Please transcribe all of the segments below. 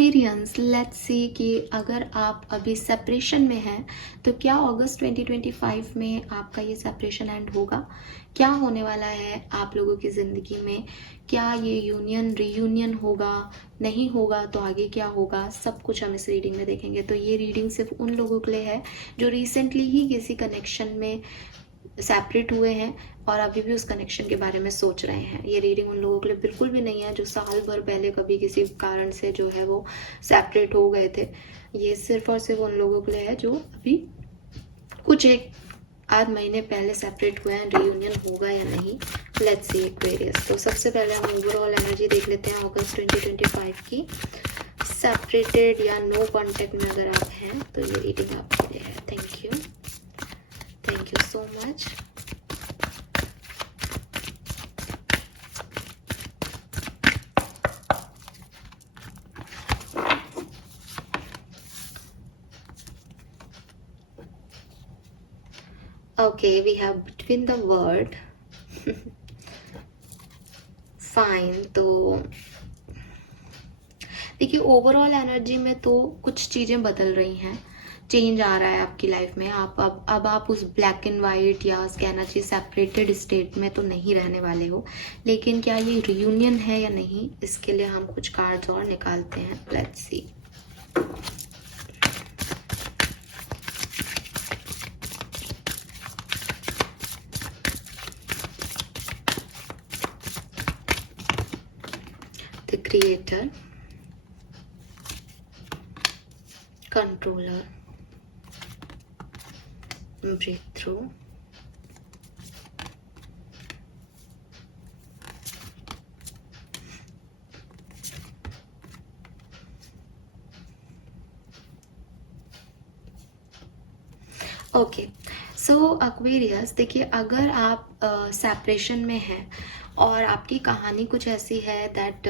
Aquarians, let's see कि अगर आप अभी सेपरेशन में हैं तो क्या अगस्त 2025 में आपका ये सेपरेशन एंड होगा? क्या होने वाला है आप लोगों की ज़िंदगी में? क्या ये यूनियन रीयूनियन होगा? नहीं होगा तो आगे क्या होगा? सब कुछ हम इस रीडिंग में देखेंगे। तो ये रीडिंग सिर्फ उन लोगों के लिए है जो रिसेंटली ही किसी कनेक्शन में सेपरेट हुए हैं और अभी भी उस कनेक्शन के बारे में सोच रहे हैं। ये रीडिंग उन लोगों के लिए बिल्कुल भी नहीं है जो साल भर पहले कभी किसी कारण से जो है वो सेपरेट हो गए थे। ये सिर्फ और सिर्फ उन लोगों के लिए है जो अभी कुछ एक आध महीने पहले सेपरेट हुए हैं। रीयूनियन होगा या नहीं, लेट्स सी एक्वेरियस। तो सबसे पहले हम ओवरऑल एनर्जी देख लेते हैं अगस्त 2025 की। सेपरेटेड या नो कॉन्टेक्ट में अगर आप हैं तो ये रीडिंग आपके लिए है। Thank you so much. Okay, we have between the word fine। तो देखिए ओवरऑल एनर्जी में तो कुछ चीज़ें बदल रही हैं, चेंज आ रहा है आपकी लाइफ में। अब आप उस ब्लैक एंड वाइट या कहना चाहिए सेपरेटेड स्टेट में तो नहीं रहने वाले हो। लेकिन क्या ये रियूनियन है या नहीं, इसके लिए हम कुछ कार्ड्स और निकालते हैं। Let's see. The creator, controller, breakthrough, okay. So Aquarius, देखिए अगर आप सेपरेशन में हैं और आपकी कहानी कुछ ऐसी है दैट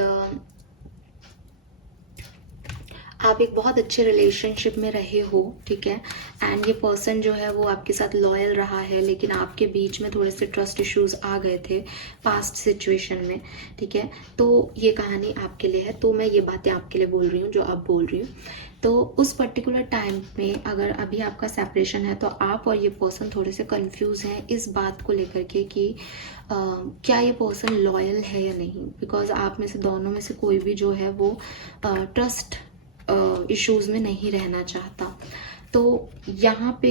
आप एक बहुत अच्छे रिलेशनशिप में रहे हो, ठीक है, एंड ये पर्सन जो है वो आपके साथ लॉयल रहा है, लेकिन आपके बीच में थोड़े से ट्रस्ट इश्यूज आ गए थे पास्ट सिचुएशन में, ठीक है, तो ये कहानी आपके लिए है। तो मैं ये बातें आपके लिए बोल रही हूँ जो अब बोल रही हूँ। तो उस पर्टिकुलर टाइम में अगर अभी आपका सेपरेशन है तो आप और ये पर्सन थोड़े से कंफ्यूज हैं इस बात को लेकर के कि क्या ये पर्सन लॉयल है या नहीं। बिकॉज आप में से दोनों में से कोई भी जो है वो ट्रस्ट इश्यूज में नहीं रहना चाहता। तो यहाँ पे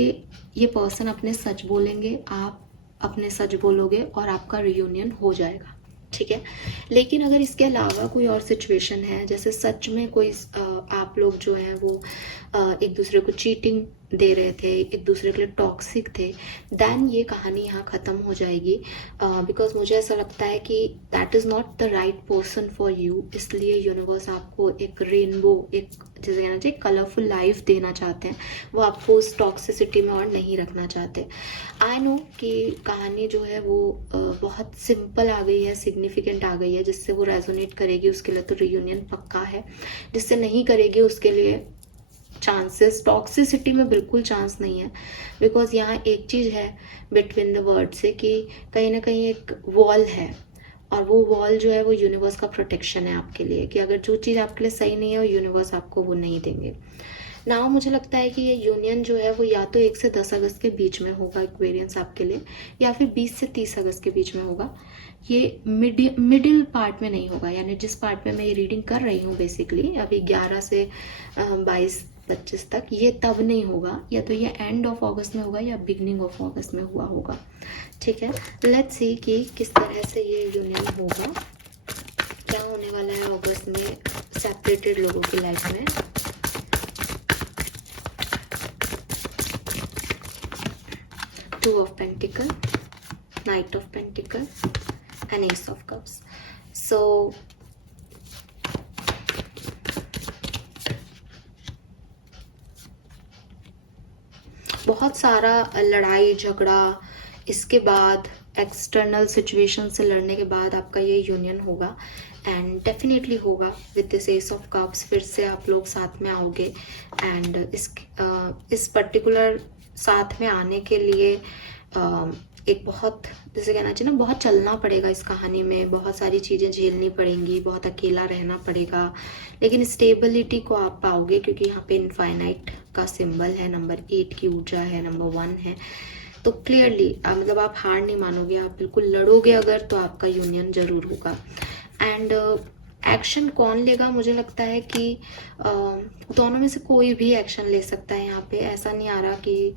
ये पर्सन अपने सच बोलेंगे, आप अपने सच बोलोगे और आपका रियूनियन हो जाएगा, ठीक है। लेकिन अगर इसके अलावा कोई और सिचुएशन है, जैसे सच में कोई आप लोग जो है वो एक दूसरे को चीटिंग दे रहे थे, एक दूसरे के लिए टॉक्सिक थे, देन ये कहानी यहाँ ख़त्म हो जाएगी। बिकॉज मुझे ऐसा लगता है कि that is not the right person for you. इसलिए यूनिवर्स आपको एक रेनबो, एक जैसे कहना चाहिए कलरफुल लाइफ देना चाहते हैं, वो आपको उस टॉक्सिसिटी में और नहीं रखना चाहते। आई नो कि कहानी जो है वो बहुत सिंपल आ गई है, सिग्निफिकेंट आ गई है, जिससे वो रेजोनेट करेगी उसके लिए तो रियूनियन पक्का है, जिससे नहीं करेगी उसके लिए चांसेस, टॉक्सिसिटी में बिल्कुल चांस नहीं है। बिकॉज यहाँ एक चीज़ है बिटवीन द वर्ड से कि कहीं ना कहीं एक वॉल है, और वो वॉल जो है वो यूनिवर्स का प्रोटेक्शन है आपके लिए, कि अगर जो चीज़ आपके लिए सही नहीं है वो यूनिवर्स आपको वो नहीं देंगे। नाउ मुझे लगता है कि ये यूनियन जो है वो या तो 1 से 10 अगस्त के बीच में होगा एक्वेरियंस आपके लिए, या फिर 20 से 30 अगस्त के बीच में होगा। ये मिडिल पार्ट में नहीं होगा, यानी जिस पार्ट में मैं ये रीडिंग कर रही हूँ बेसिकली अभी 11 से 22-25 तक, ये तब नहीं होगा। या तो ये एंड ऑफ अगस्त में होगा या बिगनिंग ऑफ अगस्त में हुआ होगा, ठीक है। लेट्स सी कि किस तरह से ये यूनियन होगा, क्या होने वाला है अगस्त में सेपरेटेड लोगों की लाइफ में। Two of Pentacles, Knight of Pentacles and Ace of Cups. So बहुत सारा लड़ाई झगड़ा, इसके बाद एक्सटर्नल सिचुएशन से लड़ने के बाद आपका ये यूनियन होगा, एंड डेफिनेटली होगा with this S of cups. फिर से आप लोग साथ में आओगे, एंड इस पर्टिकुलर साथ में आने के लिए एक बहुत, जैसे कहना चाहिए ना, बहुत चलना पड़ेगा इस कहानी में, बहुत सारी चीज़ें झेलनी पड़ेंगी, बहुत अकेला रहना पड़ेगा, लेकिन स्टेबिलिटी को आप पाओगे क्योंकि यहाँ पे इनफाइनाइट का सिंबल है, नंबर 8 की ऊर्जा है, नंबर 1 है। तो क्लियरली मतलब आप हार नहीं मानोगे, आप बिल्कुल लड़ोगे अगर, तो आपका यूनियन जरूर होगा। एंड एक्शन कौन लेगा, मुझे लगता है कि दोनों में से कोई भी एक्शन ले सकता है यहाँ पे। ऐसा नहीं आ रहा कि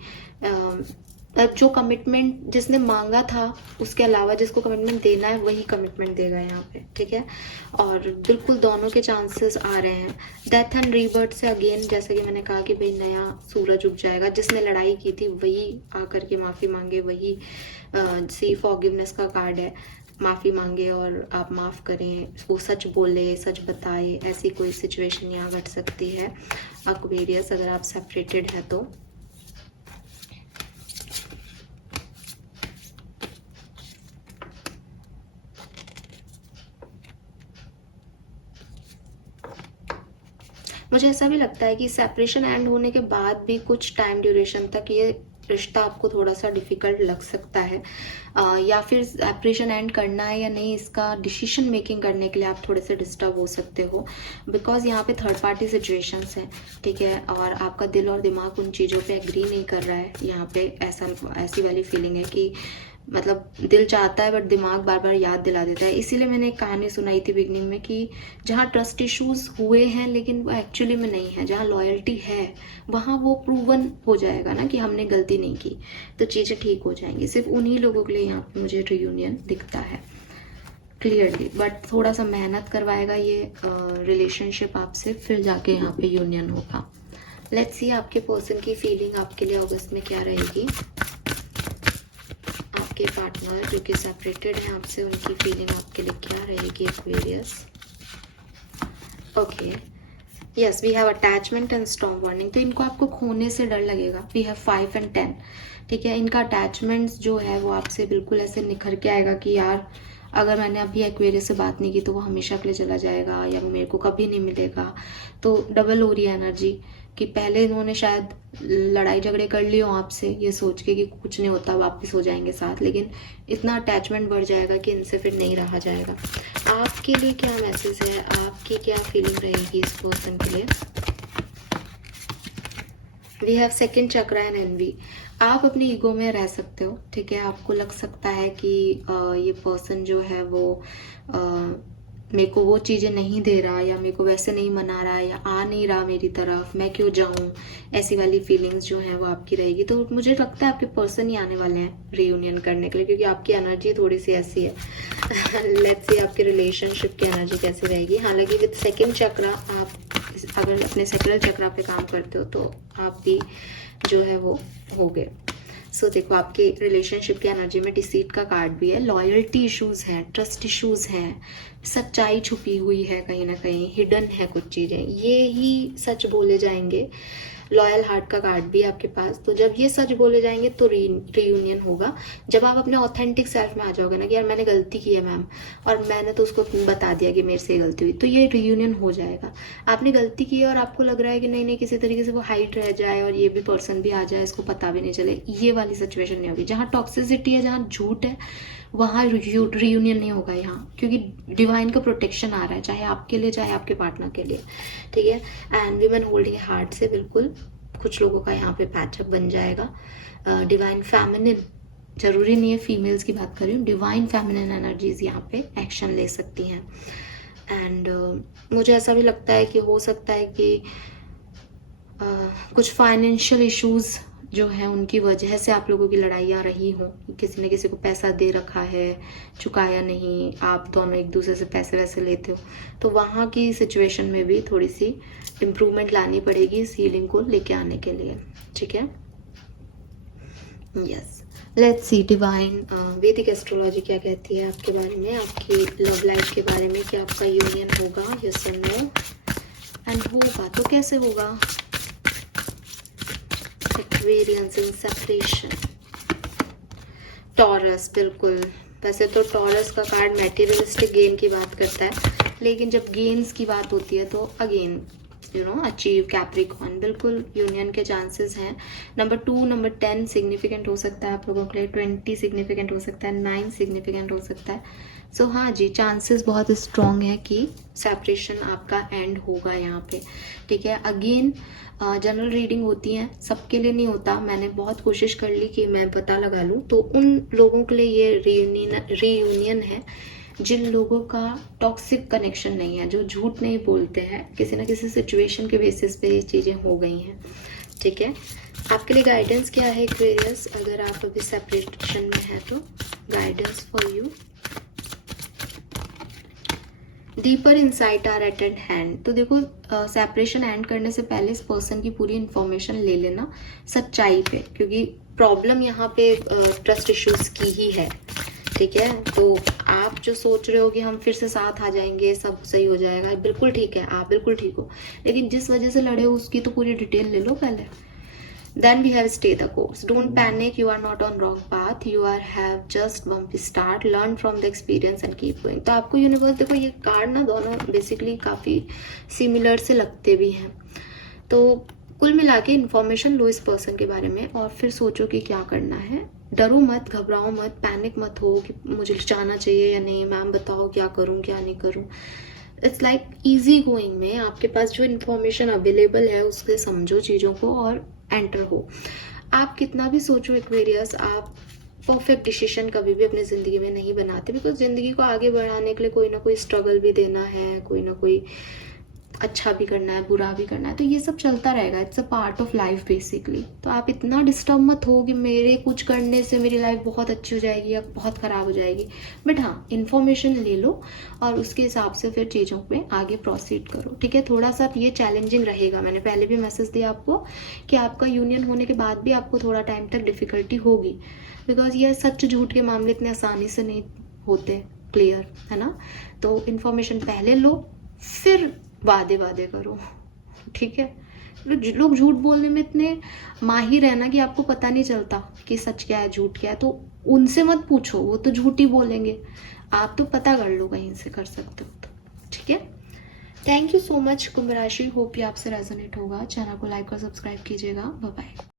जो कमिटमेंट जिसने मांगा था उसके अलावा जिसको कमिटमेंट देना है वही कमिटमेंट देगा यहाँ पे, ठीक है। और बिल्कुल दोनों के चांसेस आ रहे हैं। डेथ एंड रीबर्थ से अगेन, जैसे कि मैंने कहा कि भाई नया सूरज उग जाएगा, जिसने लड़ाई की थी वही आकर के माफ़ी मांगे, वही सी फॉरगिवनेस का कार्ड है, माफ़ी मांगे और आप माफ़ करें, वो सच बोले, सच बताए, ऐसी कोई सिचुएशन यहाँ घट सकती है। एक्वेरियस, अगर आप सेपरेटेड है तो मुझे ऐसा भी लगता है कि सेपरेशन एंड होने के बाद भी कुछ टाइम ड्यूरेशन तक ये रिश्ता आपको थोड़ा सा डिफिकल्ट लग सकता है, या फिर सेपरेशन एंड करना है या नहीं, इसका डिसीजन मेकिंग करने के लिए आप थोड़े से डिस्टर्ब हो सकते हो, बिकॉज यहाँ पे थर्ड पार्टी सिचुएशंस हैं, ठीक है। और आपका दिल और दिमाग उन चीज़ों पे एग्री नहीं कर रहा है। यहाँ पे ऐसी वाली फीलिंग है कि मतलब दिल चाहता है बट दिमाग बार बार याद दिला देता है। इसीलिए मैंने एक कहानी सुनाई थी बिगनिंग में कि जहाँ ट्रस्ट इश्यूज हुए हैं लेकिन वो एक्चुअली में नहीं है, जहाँ लॉयल्टी है वहाँ वो प्रूवन हो जाएगा ना कि हमने गलती नहीं की, तो चीज़ें ठीक हो जाएंगी। सिर्फ उन्हीं लोगों के लिए यहाँ पे मुझे रियूनियन दिखता है क्लियरली, बट थोड़ा सा मेहनत करवाएगा ये रिलेशनशिप आपसे, फिर जाके यहाँ पे यूनियन होगा। लेट्स सी आपके पर्सन की फीलिंग आपके लिए अगस्त में क्या रहेगी। आपके पार्टनर जो कि सेपरेटेड हैं आपसे, उनकी फीलिंग आपके लिए क्या रहेगी Aquarius. Okay, yes, we have attachment and storm warning. तो इनको आपको खोने से डर लगेगा। वी हैव 5 and 10, ठीक है। इनका अटैचमेंट्स जो है वो आपसे बिल्कुल ऐसे निखर के आएगा कि यार अगर मैंने अभी एक्वेरियस से बात नहीं की तो वो हमेशा के लिए चला जाएगा या वो मेरे को कभी नहीं मिलेगा। तो डबल हो रही है एनर्जी कि पहले इन्होंने शायद लड़ाई झगड़े कर लिए हो आपसे ये सोच के कि कुछ नहीं होता, वापस हो जाएंगे साथ, लेकिन इतना अटैचमेंट बढ़ जाएगा कि इनसे फिर नहीं रहा जाएगा। आपके लिए क्या मैसेज है, आपकी क्या फीलिंग रहेगी इस पर्सन के लिए। We have second chakra and envy. आप अपनी ईगो में रह सकते हो, ठीक है। आपको लग सकता है कि ये पर्सन जो है वो मेरे को वो चीज़ें नहीं दे रहा, या मेरे को वैसे नहीं मना रहा, या आ नहीं रहा मेरी तरफ, मैं क्यों जाऊं, ऐसी वाली फीलिंग्स जो हैं वो आपकी रहेगी। तो मुझे लगता है आपके पर्सन ही आने वाले हैं रीयूनियन करने के लिए, क्योंकि आपकी एनर्जी थोड़ी सी ऐसी है। लेट्स सी आपके रिलेशनशिप की एनर्जी कैसी रहेगी। हालांकि विद सेकेंड चक्रा, आप अगर अपने सेक्रल चक्रा पे काम करते हो तो आप भी जो है वो हो गए। सो देखो आपके रिलेशनशिप की एनर्जी में डिसीट का कार्ड भी है, लॉयल्टी इश्यूज हैं, ट्रस्ट इश्यूज हैं, सच्चाई छुपी हुई है कहीं ना कहीं, हिडन है कुछ चीज़ें, ये ही सच बोले जाएंगे। लॉयल हार्ट का कार्ड भी है आपके पास। तो जब ये सच बोले जाएंगे तो रीयूनियन होगा। जब आप अपने ऑथेंटिक सेल्फ में आ जाओगे ना कि यार मैंने गलती की है मैम, और मैंने तो उसको बता दिया कि मेरे से गलती हुई, तो ये रीयूनियन हो जाएगा। आपने गलती की है और आपको लग रहा है कि नहीं नहीं किसी तरीके से वो हाइड रह जाए और ये भी पर्सन भी आ जाए, इसको पता भी नहीं चले, ये वाली सिचुएशन नहीं होगी। जहाँ टॉक्सिसिटी है, जहाँ झूठ है, वहाँ रीयूनियन नहीं होगा यहाँ, क्योंकि डिवाइन का प्रोटेक्शन आ रहा है, चाहे आपके लिए चाहे आपके पार्टनर के लिए, ठीक है। एंड विमेन होल्डिंग हार्ट से बिल्कुल कुछ लोगों का यहाँ पे पैचअप बन जाएगा। डिवाइन फेमिनिन, जरूरी नहीं है फीमेल्स की बात कर रही हूँ, डिवाइन फेमिनिन एनर्जीज यहाँ पे एक्शन ले सकती हैं। एंड मुझे ऐसा भी लगता है कि हो सकता है कि कुछ फाइनेंशियल इश्यूज जो है उनकी वजह से आप लोगों की लड़ाइयाँ रही हों, किसी ने किसी को पैसा दे रखा है, चुकाया नहीं, आप दोनों एक दूसरे से पैसे वैसे लेते हो, तो वहाँ की सिचुएशन में भी थोड़ी सी इम्प्रूवमेंट लानी पड़ेगी इस हीलिंग को लेके आने के लिए, ठीक है। यस, लेट्स सी डिवाइन वैदिक एस्ट्रोलॉजी क्या कहती है आपके बारे में, आपकी लव लाइफ के बारे में, कि आपका यूनियन होगा, यस और नो, एंड होगा तो कैसे होगा। एक्वेरियंस इन सेपरेशन, टॉरस, बिल्कुल। वैसे तो टॉरस का कार्ड मैटेरियलिस्टिक गेन की बात करता है, लेकिन जब गेन्स की बात होती है तो अगेन अचीव कैप्रिकॉर्न, बिल्कुल यूनियन के चांसेस हैं। नंबर 2, नंबर 10 सिग्निफिकेंट हो सकता है आप लोगों के लिए, 20 सिग्निफिकेंट हो सकता है, 9 सिग्निफिकेंट हो सकता है। सो हाँ जी, चांसेस बहुत स्ट्रॉन्ग है कि सेपरेशन आपका एंड होगा यहाँ पे, ठीक है। अगेन जनरल रीडिंग होती है, सबके लिए नहीं होता। मैंने बहुत कोशिश कर ली कि मैं पता लगा लूँ, तो उन लोगों के लिए ये रीयूनियन है जिन लोगों का टॉक्सिक कनेक्शन नहीं है, जो झूठ नहीं बोलते हैं, किसी ना किसी सिचुएशन के बेसिस पे ये चीज़ें हो गई हैं, ठीक है। आपके लिए गाइडेंस क्या है एक्वेरियस, अगर आप अभी सेपरेशन में हैं तो guidance for you. Deeper insight are at hand. तो देखो, सेपरेशन एंड करने से पहले इस पर्सन की पूरी इंफॉर्मेशन ले लेना सच्चाई पे, क्योंकि प्रॉब्लम यहाँ पे ट्रस्ट इश्यूज की ही है, ठीक है। तो आप जो सोच रहे हो कि हम फिर से साथ आ जाएंगे, सब सही हो जाएगा, बिल्कुल ठीक है, आप बिल्कुल ठीक हो, लेकिन जिस वजह से लड़े हो उसकी तो पूरी डिटेल ले लो पहले। Then we have stay the course. Don't panic. You are not on wrong path. You are have just bumpy start. Learn from the experience and keep going. तो आपको यूनिवर्स, देखो ये कार्ड ना दोनों बेसिकली काफ़ी similar से लगते भी हैं। तो कुल मिला के इन्फॉर्मेशन लो इस पर्सन के बारे में और फिर सोचो कि क्या करना है। डरो मत, घबराओ मत, पैनिक मत हो कि मुझे जाना चाहिए या नहीं, मैम बताओ क्या करूँ क्या नहीं करूँ। इट्स लाइक ईजी गोइंग में आपके पास जो इन्फॉर्मेशन अवेलेबल है उससे समझो चीज़ों को और एंटर हो। आप कितना भी सोचो एक्वेरियस, आप परफेक्ट डिसीजन कभी भी अपनी ज़िंदगी में नहीं बनाते, बिकॉज ज़िंदगी को आगे बढ़ाने के लिए कोई ना कोई स्ट्रगल भी देना है, कोई ना कोई अच्छा भी करना है, बुरा भी करना है, तो ये सब चलता रहेगा। It's a part of life basically. तो आप इतना डिस्टर्ब मत हो कि मेरे कुछ करने से मेरी लाइफ बहुत अच्छी हो जाएगी या बहुत ख़राब हो जाएगी। बट हाँ, इन्फॉर्मेशन ले लो और उसके हिसाब से फिर चीज़ों पे आगे प्रोसीड करो, ठीक है। थोड़ा सा ये चैलेंजिंग रहेगा, मैंने पहले भी मैसेज दिया आपको कि आपका यूनियन होने के बाद भी आपको थोड़ा टाइम तक डिफ़िकल्टी होगी, बिकॉज ये सच झूठ के मामले इतने आसानी से नहीं होते क्लियर, है ना। तो इन्फॉर्मेशन पहले लो, फिर वादे करो, ठीक है। लोग झूठ बोलने में इतने माहिर है ना कि आपको पता नहीं चलता कि सच क्या है झूठ क्या है, तो उनसे मत पूछो, वो तो झूठ ही बोलेंगे। आप तो पता कर लो कहीं से, कर सकते हो तो, ठीक है। थैंक यू सो मच कुंभ राशि, होप ये आपसे रेजोनेट होगा। चैनल को लाइक और सब्सक्राइब कीजिएगा। Bye bye.